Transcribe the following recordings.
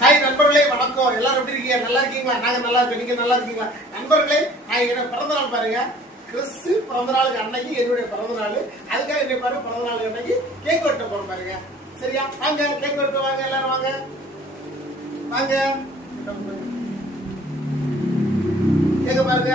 Hi நண்பர்களே வணக்கம். எல்லாரும் எப்படி இருக்கீங்க? நல்லா இருக்கீங்களா? நாங்க நல்லா இருக்கோம். நீங்க நல்லா இருக்கீங்களா? நண்பர்களே நான் என்ன பிறந்த நாள் பாருங்க. கிறிஸ்து பிறந்த நாளுக்கு அன்னைக்கு என்னுடைய பிறந்த நாள் அதுக்காக என்ன பாருங்க பிறந்த நாள் அன்னைக்கு கேக் வெட்ட போறோம் பாருங்க. சரியா? வாங்க கேக் வெட்ட வாங்க எல்லாரும் வாங்க. வாங்க. கேக்க பாருங்க.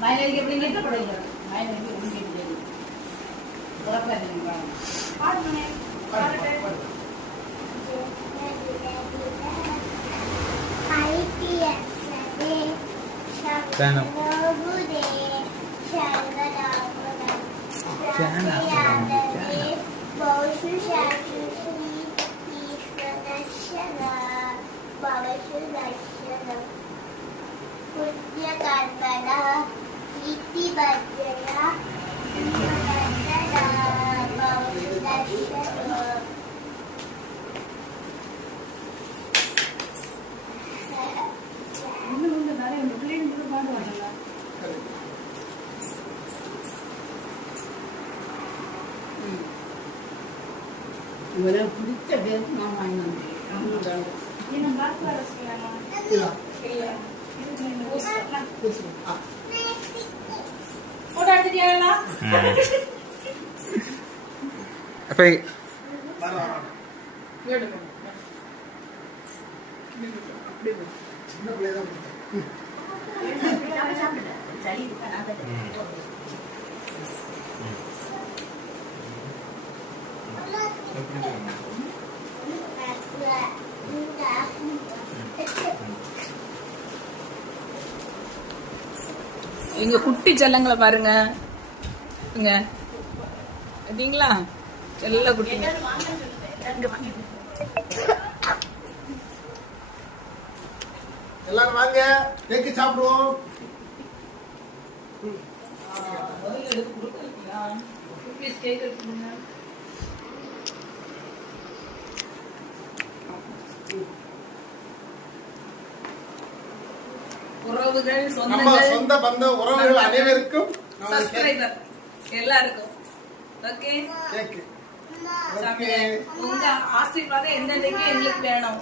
வயலுக்கு எப்படி நிறுத்தப்படுங்க வயலுக்கு पाँच मिनट फ़ैन आप फ़ैन आप పుణ్యకర్మణ కీర్తిభద్రయ இவரை பிடிச்ச பேர் நான் வாங்கி வந்தேன். போட்டோ அப்போ எங்க குட்டி செல்லங்களை பாருங்க. இங்க. செல்ல குட்டிங்க எல்லாரும் வாங்க. கேக்கு சாப்பிடுவோம்? உறவுகள் சொந்த பந்த உறவுகள் அனைவருக்கும் எல்லாருக்கும். ஓகே உங்க ஆசீர்வாதம் எந்தெந்தைக்கு எங்களுக்கு வேணும்?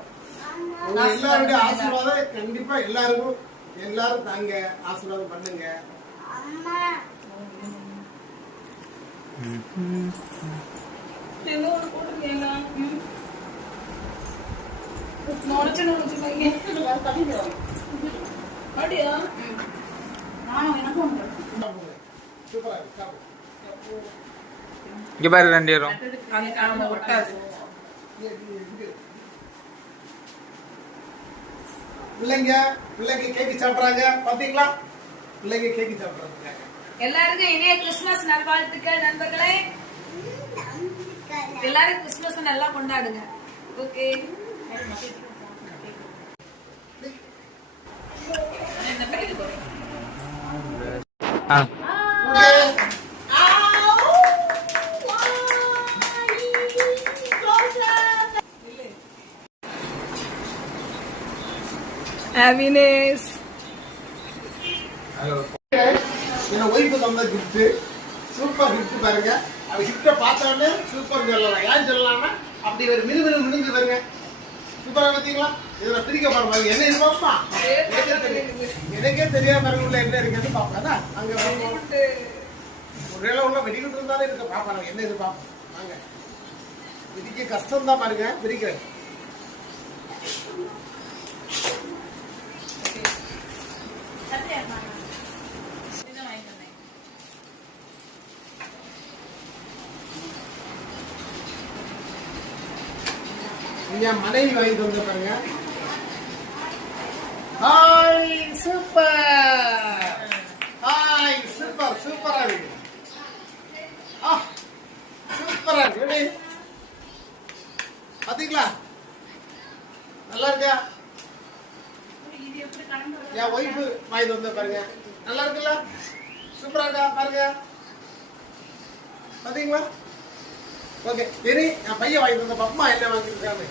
எல்லாருடைய ஆசீர்வாதம் கண்டிப்பா எல்லாருக்கும் எல்லாரும் தாங்க ஆசீர்வாதம் பண்ணுங்க. அப்படியா? நானும் எனக்கும் உண்டு. இங்க பாரு ரெண்டு பேரும். பிள்ளைங்க பிள்ளைங்க கேக்கு சாப்பிடுறாங்க. பாத்தீங்களா? பிள்ளைங்க கேக்கு சாப்பிடுறாங்க. எல்லாருக்கும் இனிய கிறிஸ்துமஸ் நல்வாழ்த்துக்கள் நண்பர்களே. எல்லாரும் கிறிஸ்துமஸ் நல்லா கொண்டாடுங்க. ஓகே. என்ன பண்ணிட்டு போறீங்க ஹாப்பினஸ் என் ஒய்ஃபு தந்த கிஃப்ட்டு சூப்பர் கிஃப்ட் பாருங்க. அது கிஃப்ட பார்த்தோன்னே சூப்பர் சொல்லலாம் ஏன் சொல்லலாம்னா அப்படி ஒரு மினு மினு மினுந்து பாருங்க. சூப்பராக பார்த்தீங்களா? இதில் பிரிக்க பாருங்க என்ன இது பாப்பா? எனக்கே தெரியும். எனக்கே தெரியாம இருக்க உள்ள என்ன இருக்குன்னு பாப்பா அங்க பாப்போம். ஒருவேளை உள்ள வெடிக்கிட்டு இருந்தாலே இருக்க பாப்பா நான் என்ன இது பார்ப்போம் வாங்க. இதுக்கு கஷ்டம் தான் பாருங்க பிரிக்கிறேன் என் மனைவி வாங்கிட்டு வந்து பாருங்க. ஹாய் சூப்பர் ஹாய் சூப்பர் சூப்பரா இருக்கு. ஆ சூப்பரா இருக்கு. பாத்தீங்களா? நல்லா இருக்கா? என் ஒய்ஃபு வாங்கிட்டு வந்து பாருங்க. நல்லா இருக்குல்ல? சூப்பரா இருக்கா? பாருங்க. பாத்தீங்களா? ஓகே சரி என் பையன் வாங்கிட்டு வந்த பப்பமா என்ன வாங்கியிருக்காங்க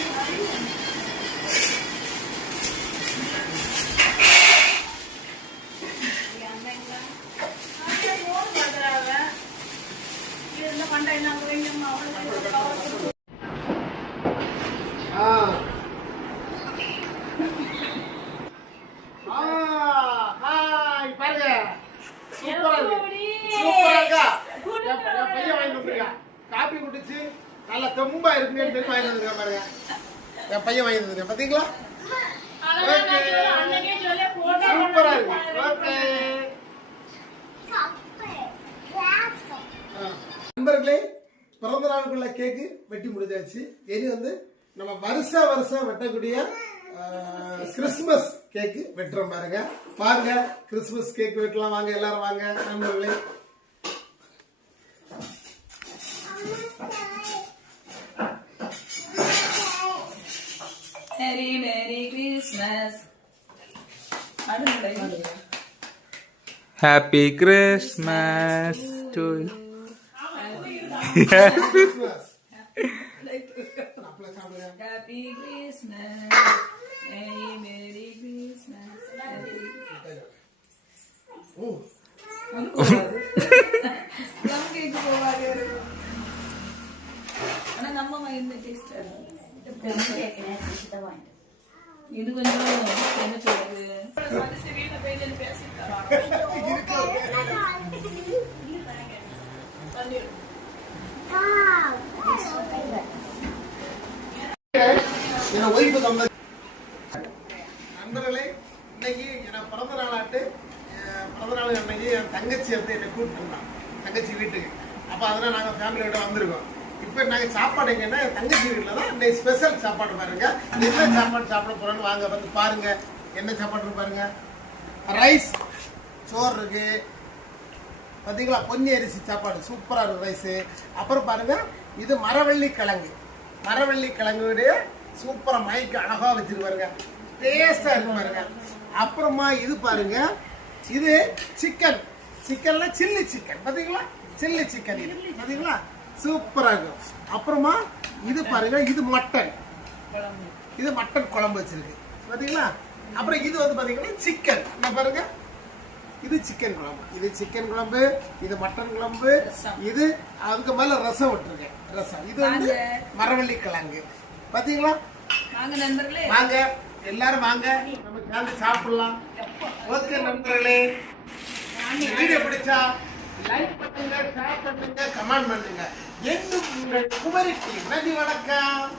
பாருங்க என் பையன் வாங்கி பாத்தீங்களா? சூப்பரா இருக்கு ஓகே நண்பர்களே பிறந்த நாளுக்குள்ள கேக்கு வெட்டி முடிஞ்சாச்சு இனி வந்து நம்ம வருஷ வருஷம் வெட்டக்கூடிய ஆஹ், கிறிஸ்மஸ் கேக்கு வெட்டுறோம் பாருங்க. பாருங்க கிறிஸ்மஸ் கேக் வெட்டலாம். வாங்க எல்லாரும் வாங்க. நண்பர்களே Merry Merry Christmas. Happy Christmas to இது கொஞ்சம் என்ன சொல்றது என் நண்பர்களே இன்னைக்கு என்ன பிறந்த நாளாட்டு பிறந்த நாள் அன்னைக்கு என் தங்கச்சி வந்து என்னை கூப்பிட்டு தங்கச்சி வீட்டுக்கு. அப்போ அதெல்லாம் நாங்கள் ஃபேமிலியோட வந்திருக்கோம். இப்போ நாங்கள் சாப்பாடு எங்கன்னா என் தங்கச்சி வீட்டில் தான் இன்னைக்கு ஸ்பெஷல் சாப்பாடு பாருங்க. என்ன சாப்பாடு சாப்பிட போகிறோன்னு வாங்க வந்து பாருங்க. என்ன சாப்பாடு பாருங்க. ரைஸ் சோறு இருக்கு. பார்த்தீங்களா பொன்னி அரிசி சாப்பாடு சூப்பராக இருக்கும் ரைஸு அப்புறம் பாருங்க இது மரவள்ளி கிழங்கு. மரவள்ளி கிழங்குடைய சூப்பராக மைக்கு அழகாக வச்சிருப்பாருங்க டேஸ்டாக இருக்கும் பாருங்க. அப்புறமா இது பாருங்க இது சிக்கன் சிக்கன்ல சில்லி சிக்கன் பார்த்தீங்களா சில்லி சிக்கன் இது. பார்த்தீங்களா சூப்பராக இருக்கும். அப்புறமா இது பாருங்க இது மட்டன். இது மட்டன் குழம்பு வச்சிருக்கு. பாத்தீங்களா? அப்புறம் இது வந்து பாத்தீங்கன்னா சிக்கன் என்ன பாருங்க. இது சிக்கன் குழம்பு. இது சிக்கன் குழம்பு இது மட்டன் குழம்பு இது அதுக்கு மேல ரசம் விட்டுருக்கேன் ரசம். இது வந்து. மரவள்ளி கிழங்கு. பாத்தீங்களா? வாங்க நண்பர்களே. வாங்க. எல்லாரும் வாங்க. நம்ம சேர்ந்து சாப்பிடலாம். ஓகே நண்பர்களே. வீடியோ பிடிச்சா லைக் பண்ணுங்க ஷேர் பண்ணுங்க கமெண்ட் பண்ணுங்க. என்னும் உங்கள் குமரி டீம் நன்றி வணக்கம்.